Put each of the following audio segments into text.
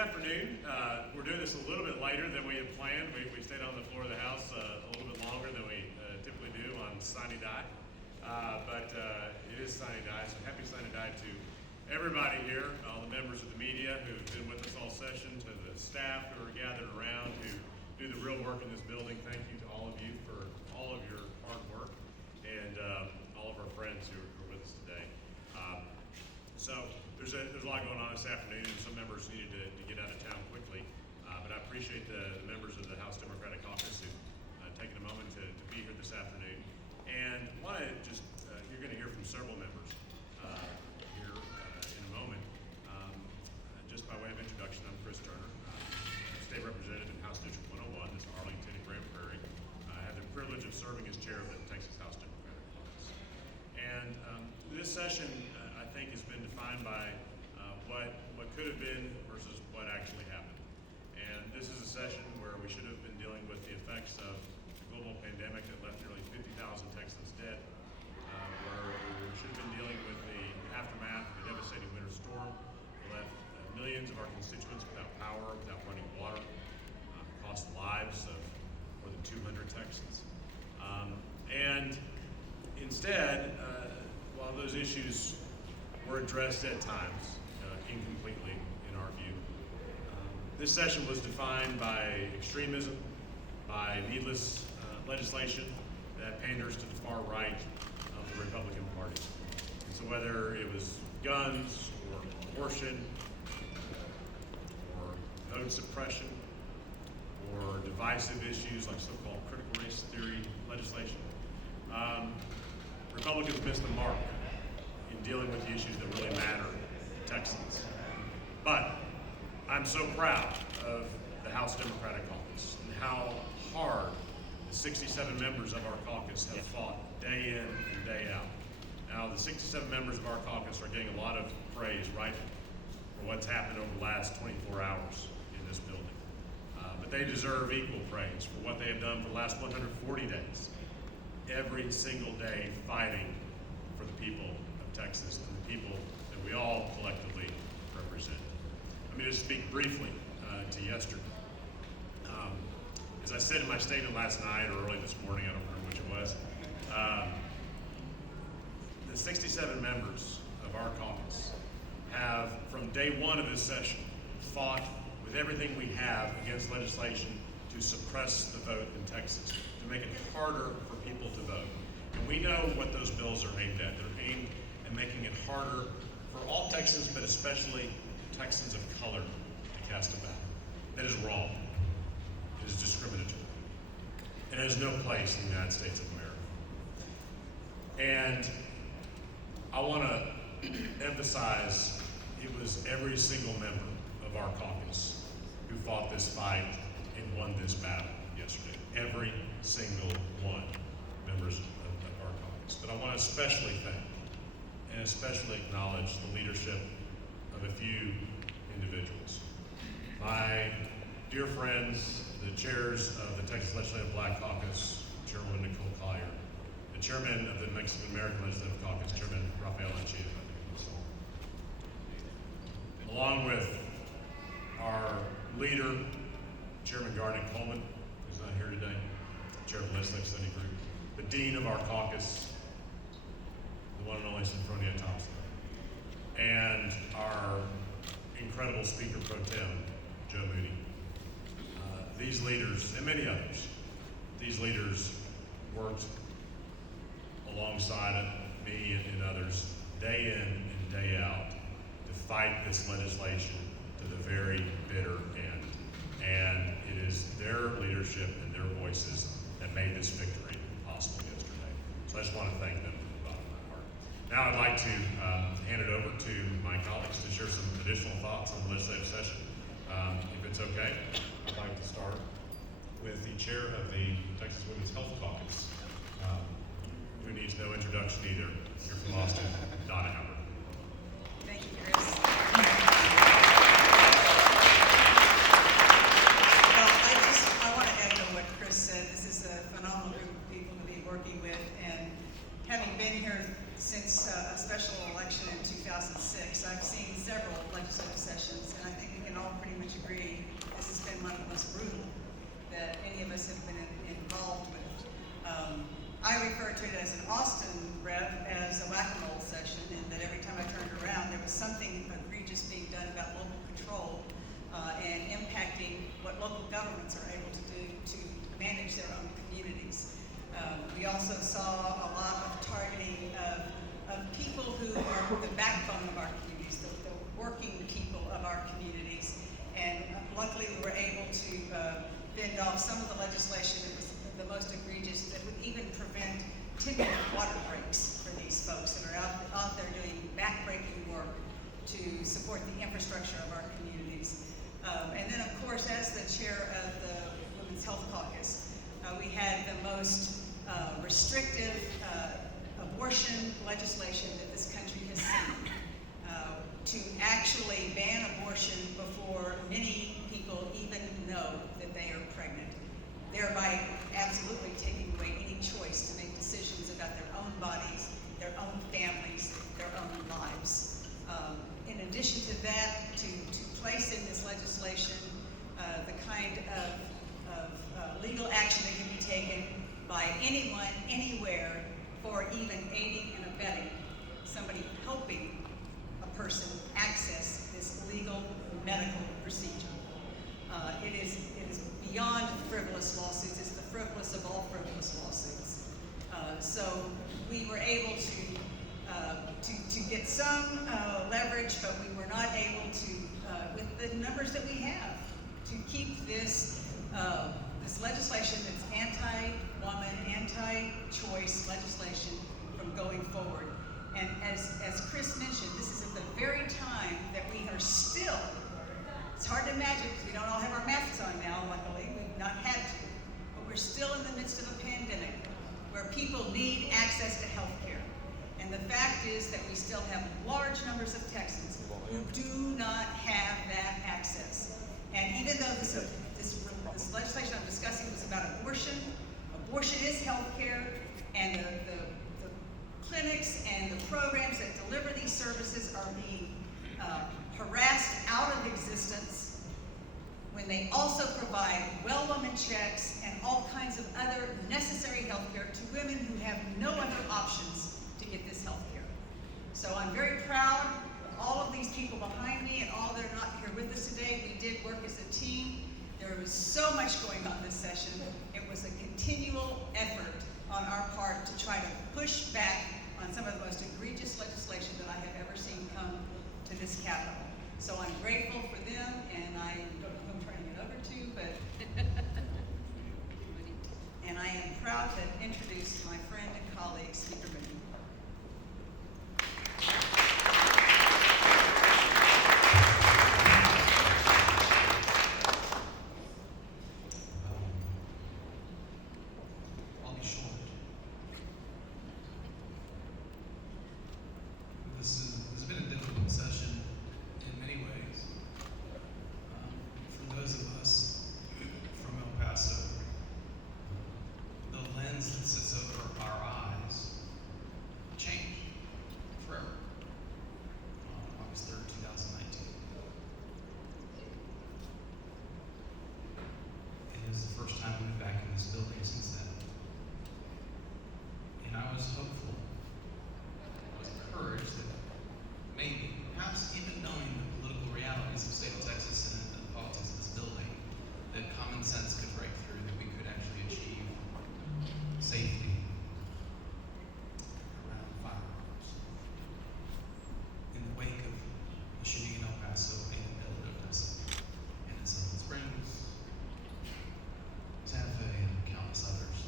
afternoon. We're doing this a little bit later than we had planned. We stayed on the floor of the House a little bit longer than we typically do on Sine. But it is Sine. So happy Sine to everybody here, all the members of the media who've been with us all session, to the staff who are gathered around, who do the real work in this building. Thank you to all of you for all of your hard work, and all of our friends who are with us today. So there's a lot going on this afternoon, and some members needed to get out of town quickly. But I appreciate the members of the House Democratic Caucus who've taken a moment to be here this afternoon. And want to just, you're going to hear from several members here in a moment. Just by way of introduction, I'm Chris Turner, State Representative in House District 101, this is Arlington and Grand Prairie. I have the privilege of serving as chair of the Texas House Democratic Caucus. And this session, I think, has been defined by what could have been versus what actually happened. And this is a session where we should have been dealing with the effects of the global pandemic that left nearly 50,000 Texans dead, where we should have been dealing with the aftermath of the devastating winter storm that left millions of our constituents without power, without running water, cost the lives of more than 200 Texans. And instead, while those issues were addressed at times, incompletely in our view, this session was defined by extremism, by needless legislation that panders to the far right of the Republican Party. And so whether it was guns or abortion or vote suppression or divisive issues like so-called critical race theory legislation, Republicans missed the mark in dealing with the issues that really matter to Texans. But I'm so proud of the House Democratic Caucus and how hard the 67 members of our caucus have fought day in and day out. Now, the 67 members of our caucus are getting a lot of praise, right, for what's happened over the last 24 hours in this building. But they deserve equal praise for what they have done for the last 140 days, every single day fighting for the people of Texas and the people that we all collectively represent. Let me just speak briefly to yesterday. As I said in my statement last night or early this morning, I don't remember which it was, the 67 members of our caucus have, from day one of this session, fought with everything we have against legislation to suppress the vote in Texas, to make it harder for people to vote. And we know what those bills are aimed at. They're aimed at making it harder for all Texans, but especially Texans of color, to cast a ballot. That is wrong. It is discriminatory. It has no place in the United States of America. And I want to emphasize it was every single member of our caucus who fought this fight and won this battle yesterday. Every single one, members of our caucus. But I want to especially thank and especially acknowledge the leadership of a few individuals. My dear friends, the chairs of the Texas Legislative Black Caucus, Chairwoman Nicole Collier, the chairman of the Mexican American Legislative Caucus, Chairman Rafael Anchita, along with our leader, Chairman Gardner Coleman, who's not here today, chair of the Legislative Study Group, the dean of our caucus, the one and only Sophronia Thompson, and our incredible Speaker Pro Tem, Joe Moody. These leaders, and many others, these leaders worked alongside me and others day in and day out to fight this legislation to the very bitter end. And it is their leadership and their voices that made this victory possible yesterday. So I just want to thank them from the bottom of my heart. Now I'd like to hand it over to my colleagues to share some additional thoughts on the legislative session. If it's okay, I'd like to start with the chair of the Texas Women's Health Caucus, who needs no introduction either. You're from Austin, Donna Howard. Thank you, Chris. Well, I want to echo what Chris said. This is a phenomenal group of people to be working with, and having been here since a special election in 2006, I've seen several legislative sessions, and I think we can all pretty much have been involved with. I refer to it as an Austin rep as a whack-a-mole session, and that every time I turned around, there was something egregious being done about local control and impacting what local governments are able to do to manage their own communities. We also saw a lot of targeting of people who are the backbone of our communities, the working people of our communities. And luckily we were able to fend off some of the legislation that was the most egregious, that would even prevent 10-minute water breaks for these folks that are out there doing backbreaking work to support the infrastructure of our communities. And then of course, as the chair of the Women's Health Caucus, we had the most restrictive abortion legislation that this country has seen. To actually ban abortion before many people even know that they are pregnant, thereby absolutely taking away any choice to make decisions about their own bodies, their own families, their own lives. In addition to that, to place in this legislation the kind of legal action that can be taken by anyone, anywhere, for even aiding and abetting somebody helping a person access this legal medical procedure. It is beyond frivolous lawsuits. It's the frivolous of all frivolous lawsuits. So we were able to get some leverage, but we were not able to, with the numbers that we have, to keep this this legislation that's anti-woman, anti-choice legislation from going forward. And as Chris mentioned, this is at the very time that we are still, it's hard to imagine because we don't all have our masks on now, luckily, we've not had to, but we're still in the midst of a pandemic where people need access to health care. And the fact is that we still have large numbers of Texans who do not have that access. And even though this legislation I'm discussing was about abortion, abortion is health care, and the clinics and the programs that deliver these services are being harassed out of existence when they also provide well woman checks and all kinds of other necessary health care to women who have no other options to get this health care. So I'm very proud of all of these people behind me and all that are not here with us today. We did work as a team. There was so much going on this session. It was a continual effort on our part to try to push back on some of the most egregious legislation that I have ever seen come to this Capitol. So I'm grateful for them, and I don't know who I'm trying to get over to, but and I am proud to introduce my friend and colleague, Speaker Moody. I'll be short. This has been a difficult session in many ways. For those of us from El Paso, the lens that sits over our eyes changed forever. August 3rd, 2019. And it was the first time we've been back in this building since then. And I was hopeful, I was encouraged that maybe, perhaps even knowing the political realities of the state of Texas and the politics of this building, that common sense could break through, that we could actually achieve safety around firearms. In the wake of the shooting in El Paso and in Odessa, and in Silver Springs, Santa Fe, and countless others.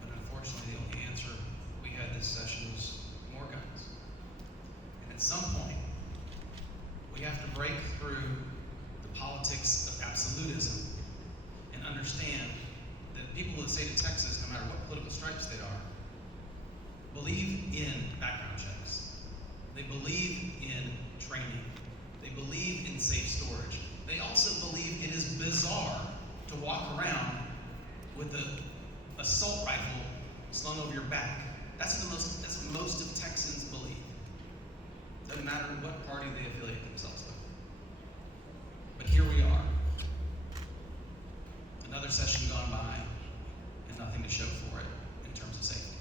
But unfortunately, the only answer we had this session was more guns. And at some point, we have to break through the politics of absolutism and understand that people in the state of Texas, no matter what political stripes they are, believe in background checks. They believe in training. They believe in safe storage. They also believe it is bizarre to walk around with an assault rifle slung over your back. That's what most of Texans believe. Doesn't matter what party they affiliate themselves with. But here we are. Another another session gone by and nothing to show for it in terms of safety.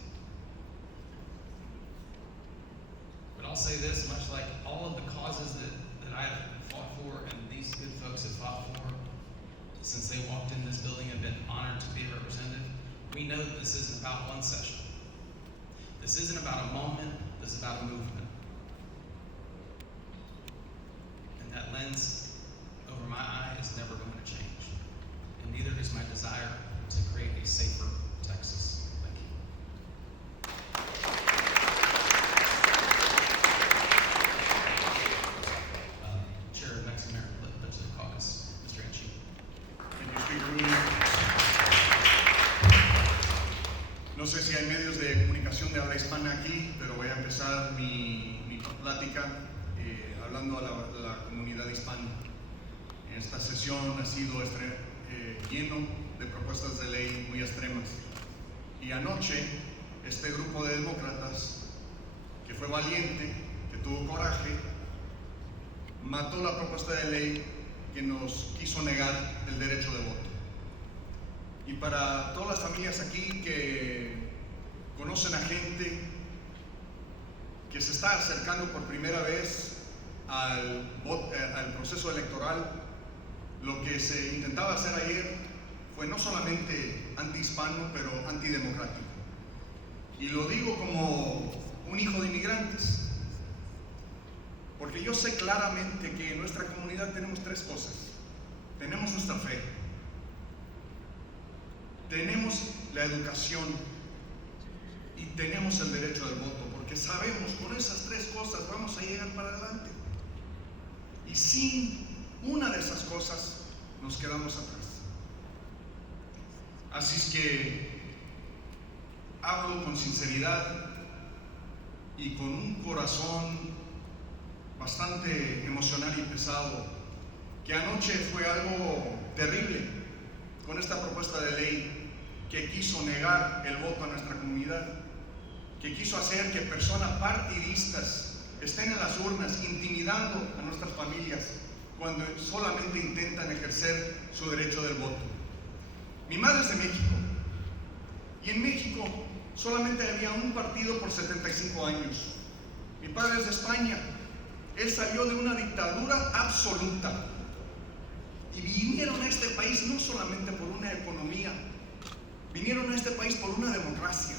But I'll say this, much like all of the causes that I have fought for and these good folks have fought for since they walked in this building and been honored to be represented, we know that this isn't about one session. This isn't about a moment, this is about a movement. And that lens over my eye is never going to change. And neither is my desire to create a safer Texas. Thank you. Chair of Mexican American Legislative Caucus, Mr. Anchi. Thank you, Speaker Rooney. No sé si hay medios de comunicación de habla hispana aquí, pero voy a empezar mi plática hablando a la comunidad hispana. Esta sesión ha sido lleno de propuestas de ley muy extremas. Y anoche, este grupo de demócratas, que fue valiente, que tuvo coraje, mató la propuesta de ley que nos quiso negar el derecho de voto. Y para todas las familias aquí que conocen a gente que se está acercando por primera vez al proceso electoral, lo que se intentaba hacer ayer fue no solamente antihispano, pero antidemocrático. Y lo digo como un hijo de inmigrantes, porque yo sé claramente que en nuestra comunidad tenemos tres cosas. Tenemos nuestra fe, tenemos la educación y tenemos el derecho del voto, porque sabemos con esas tres cosas vamos a llegar para adelante. Y sin una de esas cosas nos quedamos atrás. Así es que hablo con sinceridad y con un corazón bastante emocional y pesado, que anoche fue algo terrible con esta propuesta de ley que quiso negar el voto a nuestra comunidad, que quiso hacer que personas partidistas estén en las urnas intimidando a nuestras familias cuando solamente intentan ejercer su derecho del voto. Mi madre es de México, y en México solamente había un partido por 75 años. Mi padre es de España. Él salió de una dictadura absoluta y vinieron a este país no solamente por una economía, vinieron a este país por una democracia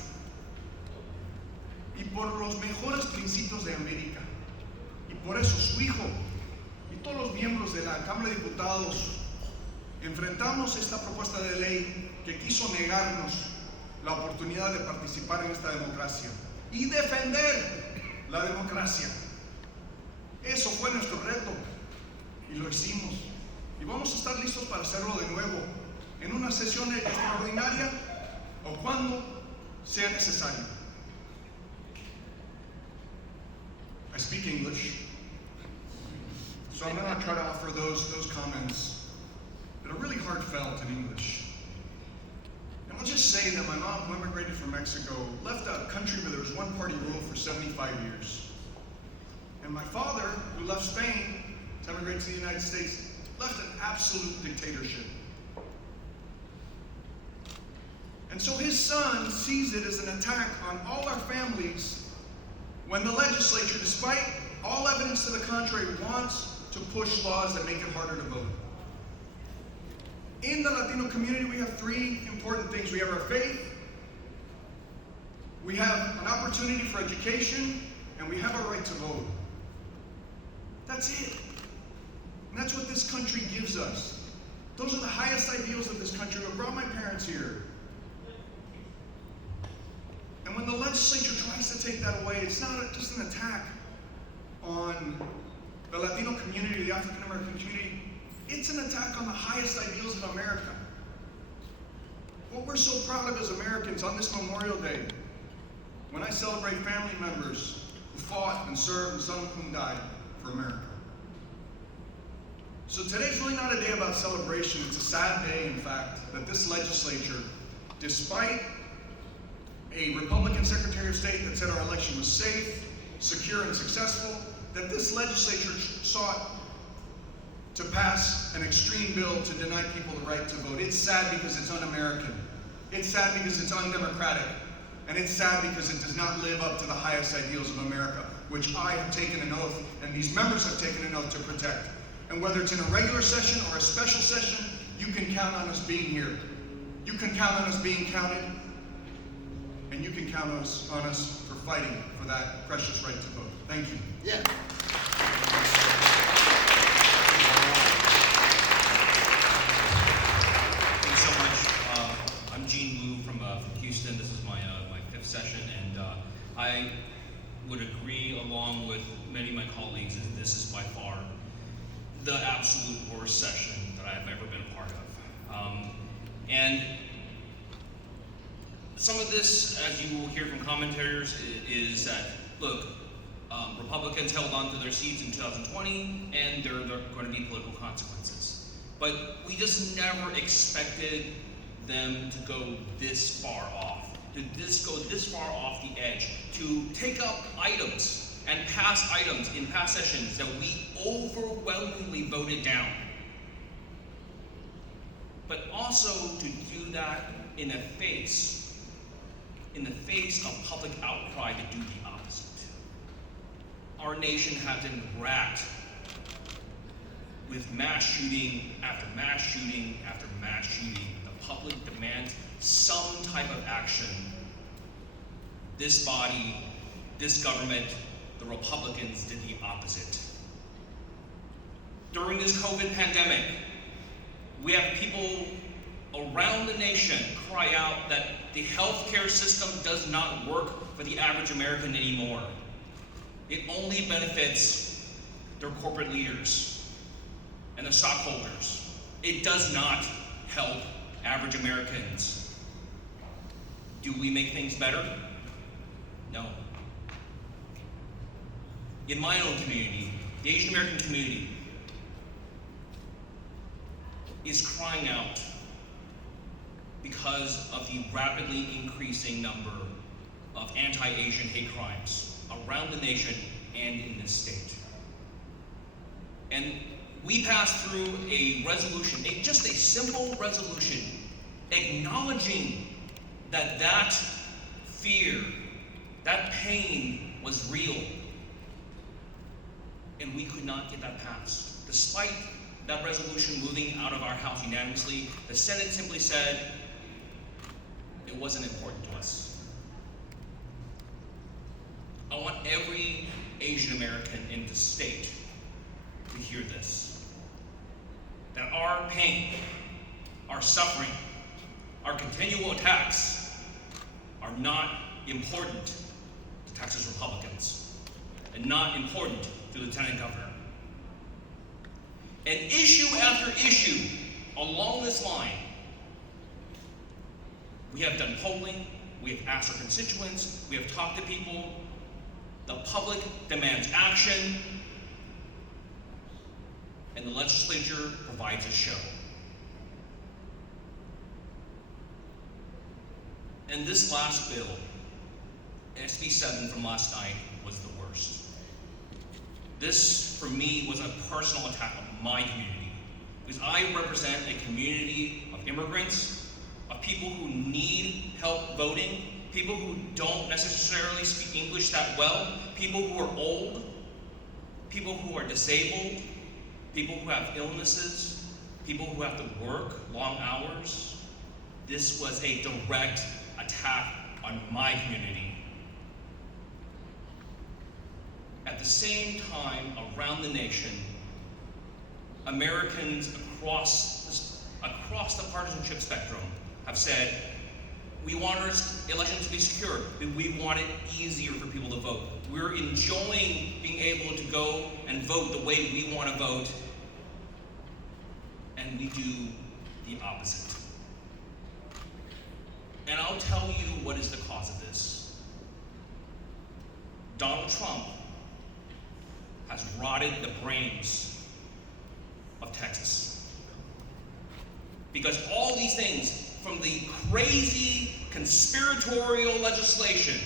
y por los mejores principios de América. Y por eso su hijo y todos los miembros de la Cámara de Diputados enfrentamos esta propuesta de ley que quiso negarnos la oportunidad de participar en esta democracia y defender la democracia. Eso fue nuestro reto y lo hicimos. Y vamos a estar listos para hacerlo de nuevo en una sesión extraordinaria o cuando sea necesario. I speak English, so I'm going to try to offer those comments that are really heartfelt in English. And I'll just say that my mom, who immigrated from Mexico, left a country where there was one-party rule for 75 years. And my father, who left Spain to immigrate to the United States, left an absolute dictatorship. And so his son sees it as an attack on all our families when the legislature, despite all evidence to the contrary, wants to push laws that make it harder to vote. In the Latino community, we have three important things. We have our faith, we have an opportunity for education, and we have our right to vote. That's it. And that's what this country gives us. Those are the highest ideals of this country. I brought my parents here. And when the legislature tries to take that away, it's not just an attack on the Latino community, the African American community. It's an attack on the highest ideals of America. What we're so proud of as Americans on this Memorial Day, when I celebrate family members who fought and served and some of whom died for America. So today's really not a day about celebration. It's a sad day, in fact, that this legislature, despite a Republican Secretary of State that said our election was safe, secure, and successful, that this legislature sought to pass an extreme bill to deny people the right to vote. It's sad because it's un-American. It's sad because it's undemocratic. And it's sad because it does not live up to the highest ideals of America, which I have taken an oath, and these members have taken an oath to protect. And whether it's in a regular session or a special session, you can count on us being here. You can count on us being counted, and you can count on us for fighting for that precious right to vote. Thank you. Yeah. Thanks so much. I'm Gene Wu from Houston. This is my fifth session, and I would agree, along with many of my colleagues, that this is by far the absolute worst session that I've ever been a part of. And some of this, as you will hear from commentators, is that, look, Republicans held on to their seats in 2020, and there are going to be political consequences. But we just never expected them to go this far off, to go this far off the edge, to take up items and pass items in past sessions that we overwhelmingly voted down. But also to do that in the face of public outcry to do the opposite. Our nation has been racked with mass shooting after mass shooting after mass shooting. The public demands some type of action. This body, this government, the Republicans did the opposite. During this COVID pandemic, we have people around the nation cry out that the healthcare system does not work for the average American anymore. It only benefits their corporate leaders and the stockholders. It does not help average Americans. Do we make things better? No. In my own community, the Asian American community is crying out because of the rapidly increasing number of anti-Asian hate crimes around the nation and in this state. And we passed through a resolution, just a simple resolution, acknowledging that fear, that pain was real. And we could not get that passed. Despite that resolution moving out of our House unanimously, the Senate simply said it wasn't important to us. I want every Asian American in the state to hear this. That our pain, our suffering, our continual attacks are not important to Texas Republicans and not important to the Lieutenant Governor. And issue after issue along this line, we have done polling, we have asked our constituents, we have talked to people. The public demands action, and the legislature provides a show. And this last bill, SB 7 from last night, was the worst. This, for me, was a personal attack on my community, because I represent a community of immigrants, of people who need help voting, people who don't necessarily speak English that well, people who are old, people who are disabled, people who have illnesses, people who have to work long hours. This was a direct attack on my community. At the same time, around the nation, Americans across the partisanship spectrum have said, we want our elections to be secure, but we want it easier for people to vote. We're enjoying being able to go and vote the way we want to vote, and we do the opposite. And I'll tell you what is the cause of this. Donald Trump has rotted the brains of Texas. Because all these things, from the crazy conspiratorial legislation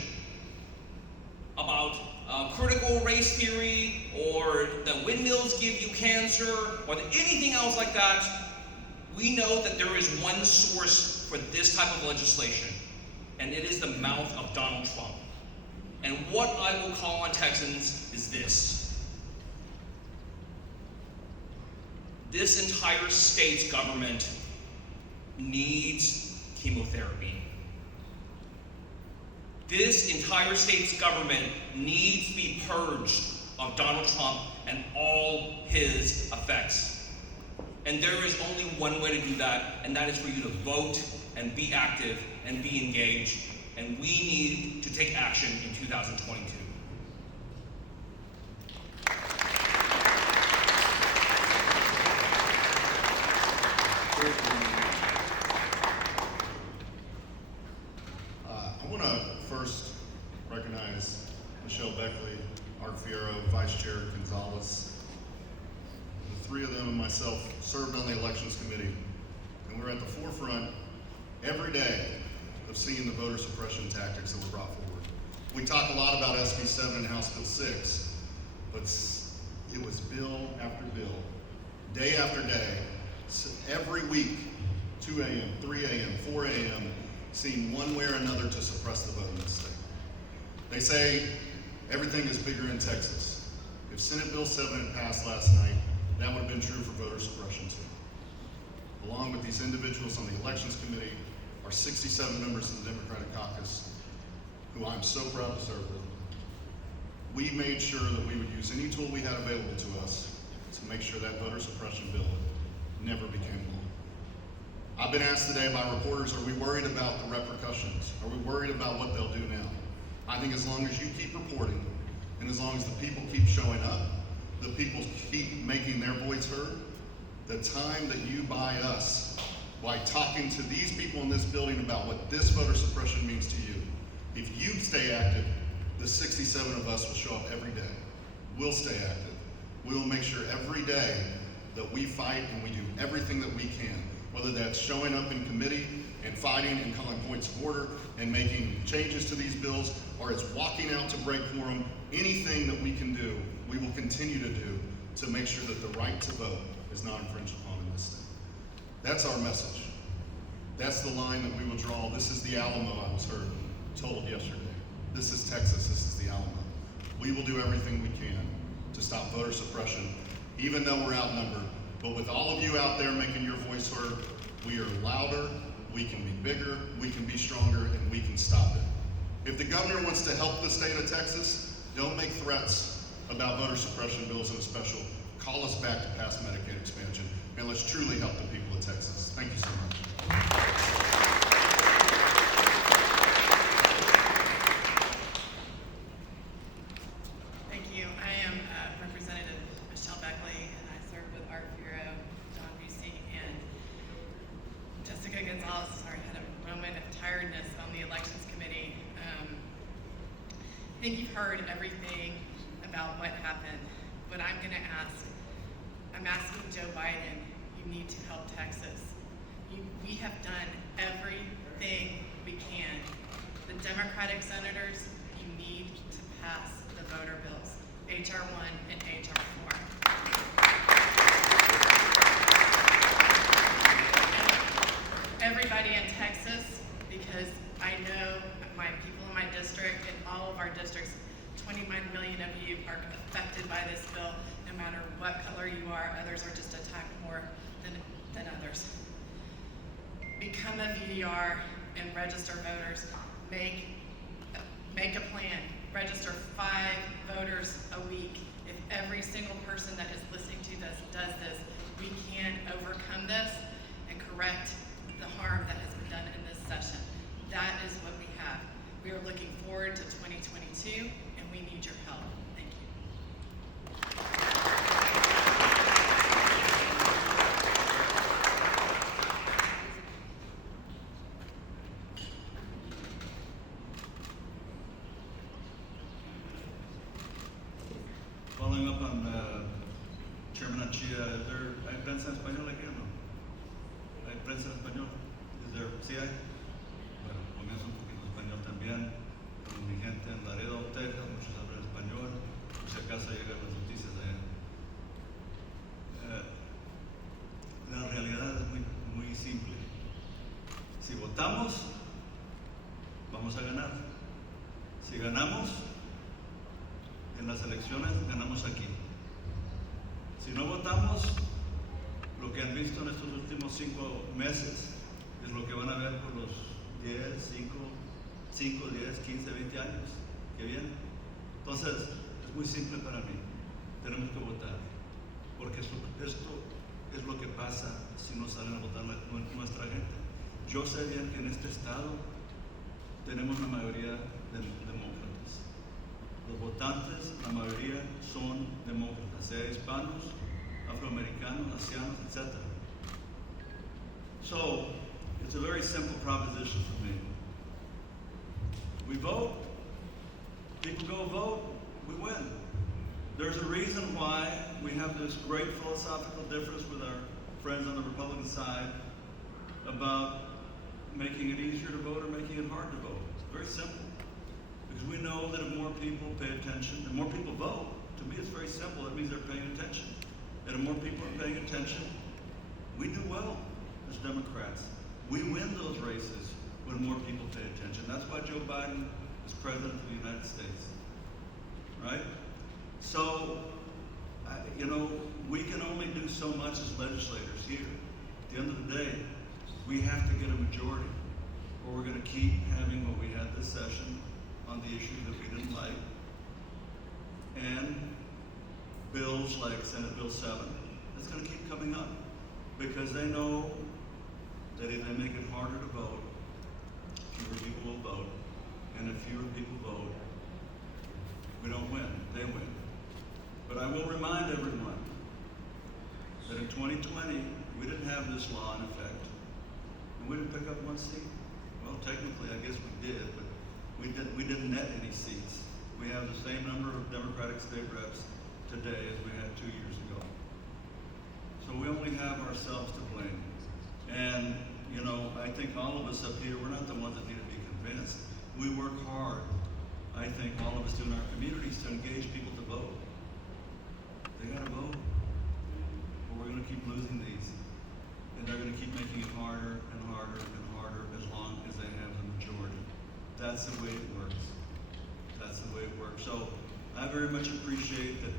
about critical race theory, or that windmills give you cancer, or anything else like that. We know that there is one source for this type of legislation, and it is the mouth of Donald Trump. And what I will call on Texans is this. This entire state's government needs chemotherapy. This entire state's government needs to be purged of Donald Trump and all his effects. And there is only one way to do that, and that is for you to vote and be active and be engaged. And we need to take action in 2022. I want to first recognize Michelle Beckley, Art Fierro, Vice Chair Gonzalez. The three of them and myself served on the Elections Committee, and we're at the forefront every day of seeing the voter suppression tactics that were brought forward. We talk a lot about SB 7 and House Bill 6, but it was bill after bill, day after day, every week, 2 a.m., 3 a.m., 4 a.m., seeing one way or another to suppress the vote in this state. They say everything is bigger in Texas. If Senate Bill 7 had passed last night, that would have been true for voter suppression too. Along with these individuals on the Elections Committee, our 67 members of the Democratic Caucus, who I'm so proud to serve with, we made sure that we would use any tool we had available to us to make sure that voter suppression bill never became law. I've been asked today by reporters, are we worried about the repercussions? Are we worried about what they'll do now? I think as long as you keep reporting, and as long as the people keep showing up, the people keep making their voice heard, the time that you buy us by talking to these people in this building about what this voter suppression means to you, if you stay active, the 67 of us will show up every day. We'll stay active. We'll make sure every day that we fight and we do everything that we can, whether that's showing up in committee and fighting and calling points of order and making changes to these bills, or it's walking out to break quorum. Anything that we can do, we will continue to do to make sure that the right to vote is not infringed upon in this state. That's our message. That's the line that we will draw. This is the Alamo I was told yesterday. This is Texas, this is the Alamo. We will do everything we can to stop voter suppression, even though we're outnumbered. But with all of you out there making your voice heard, we are louder, we can be bigger, we can be stronger, and we can stop it. If the governor wants to help the state of Texas, don't make threats about voter suppression bills in a special. Call us back to pass Medicaid expansion, and let's truly help the people of Texas. Thank you so much. Thank you. I am Representative Michelle Beckley, and I serve with Art Fierro, Don Busey, and Jessica Gonzalez. Sorry, had a moment of tiredness on the Elections Committee. I think you've heard everything about what happened. What I'm going to ask, I'm asking Joe Biden, you need to help Texas. We have done everything we can. The Democratic senators, you need to pass the voter bills, H.R. 1 and H.R. 4. Everybody in Texas, because I know my people in my district and all of our districts, 29 million of you are affected by this bill, no matter what color you are. Others are just attacked more than others. Become a VDR and register voters. Make a plan. Register 5 voters a week. If every single person that is listening to this does this, we can overcome this and correct the harm that has been done in this session. That is what we have. We are looking forward to 2022, and we need your help. Thank you. Following up on Chairman Anchia, ¿hay prensa en español aquí o no? ¿Hay prensa en español? ¿Sí hay? Bueno, comienzo un poquito español también. Con mi gente en Laredo, Texas, muchos hablan español. votamos, vamos a ganar. Si ganamos en las elecciones, ganamos aquí. Si no votamos, lo que han visto en estos últimos 5 meses es lo que van a ver por los 5, 10, 15, 20 años que vienen. Entonces, es muy simple para mí. Tenemos que votar. Porque esto es lo que pasa si no salen a votar nuestra gente. Yo sé bien que en este estado tenemos una mayoría de demócratas. Los votantes, la mayoría son demócratas, sea hispanos, afroamericanos, asianos, etc. So, it's a very simple proposition for me. We vote, people go vote, we win. There's a reason why we have this great philosophical difference with our friends on the Republican side about making it easier to vote or making it hard to vote. It's very simple. Because we know that if more people pay attention, and more people vote, to me it's very simple. That means they're paying attention. And if more people are paying attention, we do well as Democrats. We win those races when more people pay attention. That's why Joe Biden is president of the United States. Right? So, we can only do so much as legislators here. At the end of the day, we have to get a majority, or we're going to keep having what we had this session on the issues that we didn't like, and bills like Senate Bill 7, it's going to keep coming up, because they know that if they make it harder to vote, fewer people will vote, and if fewer people vote, we don't win, they win. But I will remind everyone that in 2020, we didn't have this law in effect. And we didn't pick up one seat. Well, technically, I guess we did, but we didn't net any seats. We have the same number of Democratic state reps today as we had 2 years ago. So we only have ourselves to blame. And, I think all of us up here, we're not the ones that need to be convinced. We work hard, I think all of us do in our communities, to engage people to vote. They gotta vote, or we're gonna keep losing these. And they're gonna keep making it harder and harder and harder as long as they have the majority. That's the way it works. That's the way it works. So I very much appreciate that,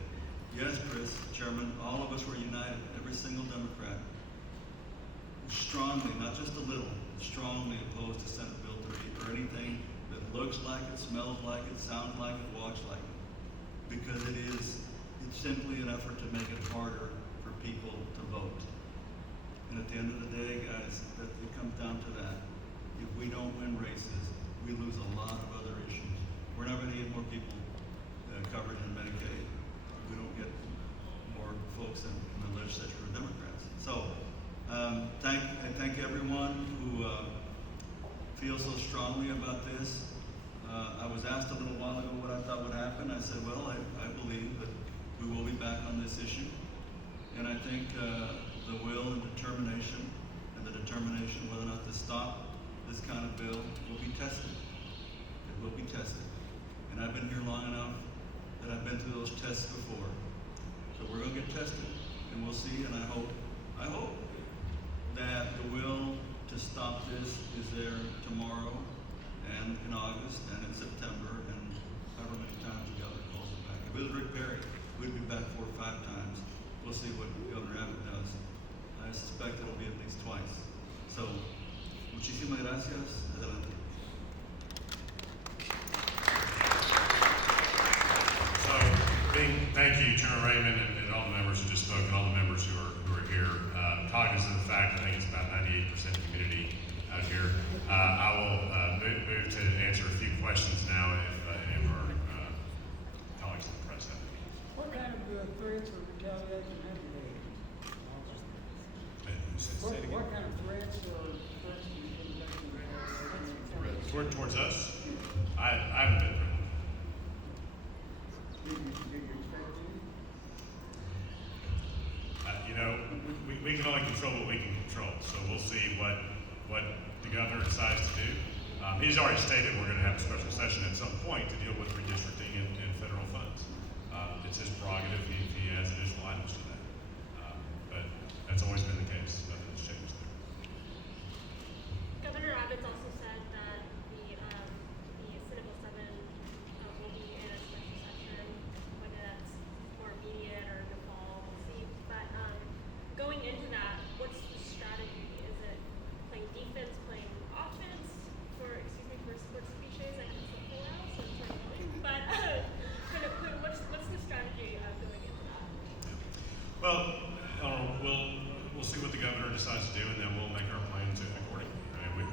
yes, Chris, Chairman, all of us were united, every single Democrat, strongly, not just a little, strongly opposed to Senate Bill 3 or anything that looks like it, smells like it, sounds like it, walks like it. Because it's simply an effort to make it harder for people to vote. And at the end of the day, guys, it comes down to that. If we don't win races, we lose a lot of other issues. We're not going to get more people covered in Medicaid. We don't get more folks in the legislature who are Democrats. So, thank everyone who feels so strongly about this. I was asked a little while ago what I thought would happen. I said, well, I believe that we will be back on this issue. And I think the will and determination, whether or not to stop this kind of bill, will be tested. It will be tested. And I've been here long enough that I've been through those tests before. So we're going to get tested, and we'll see. And I hope that the will to stop this is there tomorrow, and in August, and in September, and however many times the governor calls it back. If it was Rick Perry, we'd be back 4 or 5 times. We'll see what Governor Abbott does. I suspect it'll be at least twice. So, muchísimas gracias. Adelante. So, thank you, Chairman Raymond, and all the members who just spoke, and all the members who are here. Cognizant of the fact, I think it's about 98% community out here. I will move to answer a few questions now if any of our colleagues in the press have any. What kind of threats or retaliation have you made? Say it again. What kind of threats or threats do you think that Towards us? I haven't been threatened. did you expect any? We can only control what we can control, so we'll see what the governor decides to do. He's already stated we're going to have a special session at some point to deal with redistricting and federal funds. It's his prerogative. He adds additional items to that. But that's always been the case. Nothing has changed there. Governor Abbott's also Well, we'll see what the governor decides to do, and then we'll make our plans accordingly. I mean,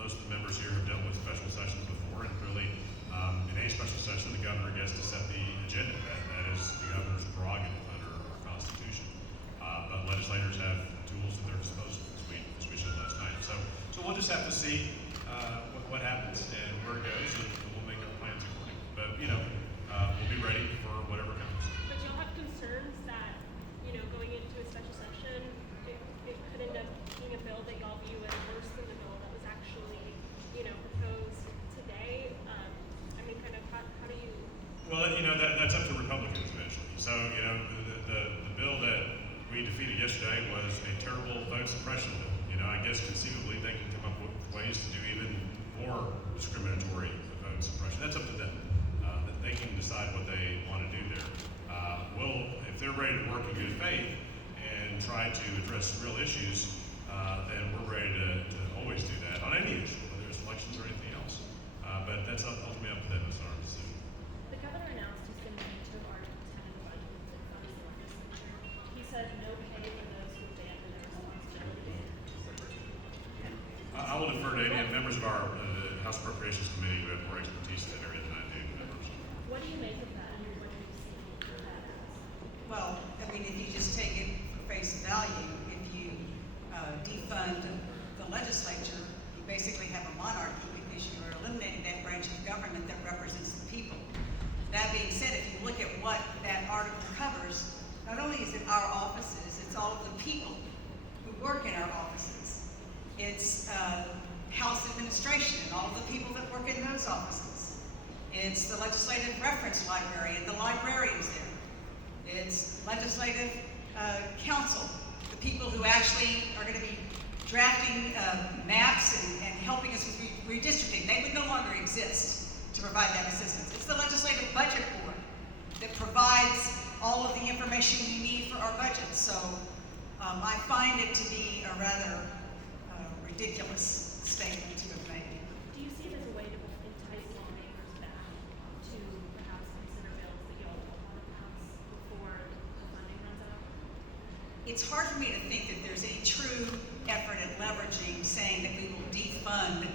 most of the members here have dealt with special sessions before, and really, in any special session, the governor gets to set the agenda. That is the governor's prerogative under our Constitution. But legislators have tools at their disposal, as we said last night. So we'll just have to see what happens and where it goes, and we'll make our plans accordingly. But we'll be ready for whatever comes. But you'll have concerns that, going into a special session, it could end up being a bill that y'all view as worse than the bill that was actually, proposed today. How do you? Well, that's up to Republicans eventually. So, the bill that we defeated yesterday was a terrible vote suppression bill. I guess conceivably they can come up with ways to do even more discriminatory vote suppression. That's up to them. They can decide what they want to do there. If they're ready to work in good faith and try to address real issues, then we're ready to always do that on any issue, whether it's elections or anything else. But that's ultimately up to them. It's not our decision. The governor announced he's going to veto Article 10 of the budget in front of the legislature. He said no pay for those who abandon their responsibility. I will defer to any members of our House Appropriations Committee who have more expertise in that area than I do. What do you make of that, and what do you see that as? Well, if you just take it for face value, if you defund the legislature, you basically have a monarchy because you are eliminating that branch of government that represents the people. That being said, if you look at what that article covers, not only is it our offices, it's all of the people who work in our offices. It's House administration and all of the people that work in those offices. It's the legislative reference library and the librarians there. It's legislative council, the people who actually are going to be drafting maps and helping us with redistricting. They would no longer exist to provide that assistance. It's the legislative budget board that provides all of the information we need for our budget. So I find it to be a rather ridiculous statement to have made. Do you see it as a way to entice lawmakers back to perhaps consider bills that y'all don't want to pass before the funding runs out? It's hard for me to think that there's any true effort at leveraging, saying that we will defund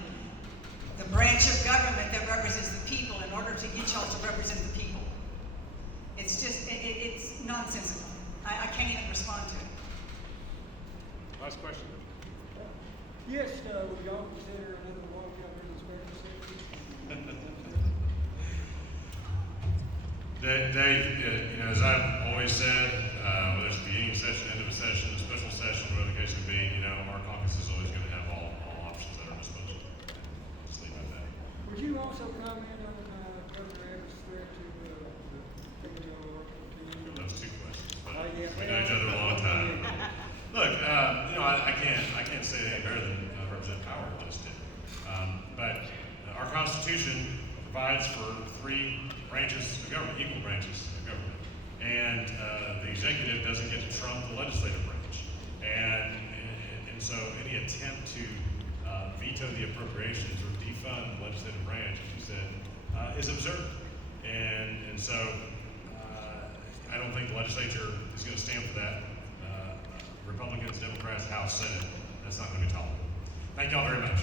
the branch of government that represents the people in order to get y'all to represent the people. It's just, it's nonsensical. I can't even respond to it. Last question. Yes, would y'all consider another walkout in the special session? Dave, as I've always said, whether it's beginning session, end of a session, a special session, whatever the case may be, our caucus is always going to have all options at our disposal. Just leave it at that. Would you also comment on Governor Evans' threat to taking over Well, those two questions, but Oh, yeah. we know each other a long time. Look, I can't say any better than Representative Howard just did. But our Constitution provides for three branches of government, equal branches of government, and the executive doesn't get to trump the legislative branch. And so any attempt to veto the appropriations or defund the legislative branch, as you said, is absurd. And so I don't think the legislature is going to stand for that. Republicans, Democrats, House, Senate, that's not going to be tolerable. Thank y'all very much.